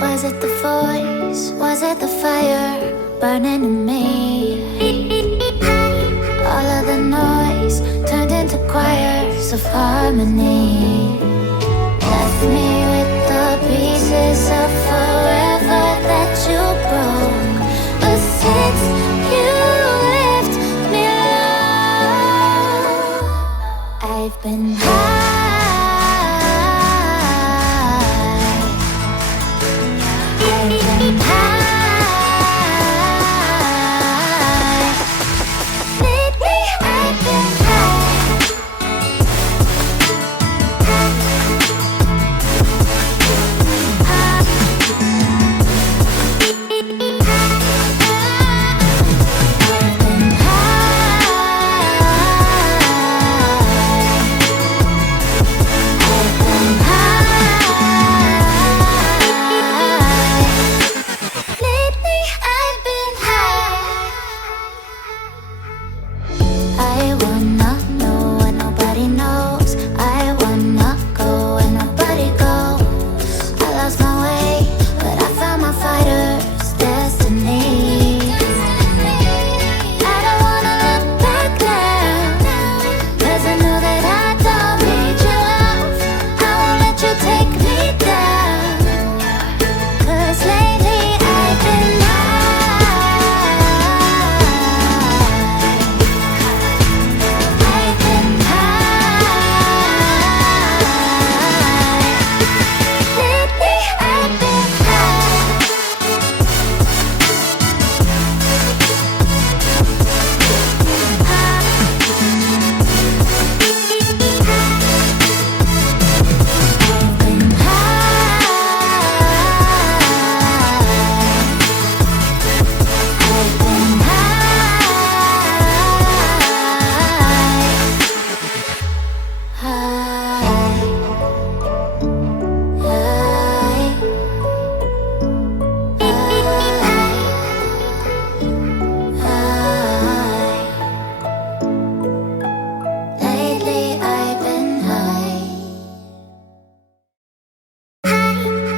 Was it the voice? Was it the fire burning in me? All of the noise turned into choirs of harmony. Left me with the pieces of forever that you broke. But since you left me alone, I've been high.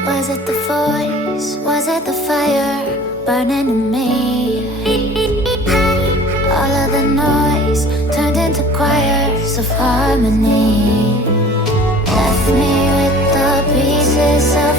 Was it the voice? Was it the fire burning in me? All of the noise turned into choirs of harmony. Left me with the pieces of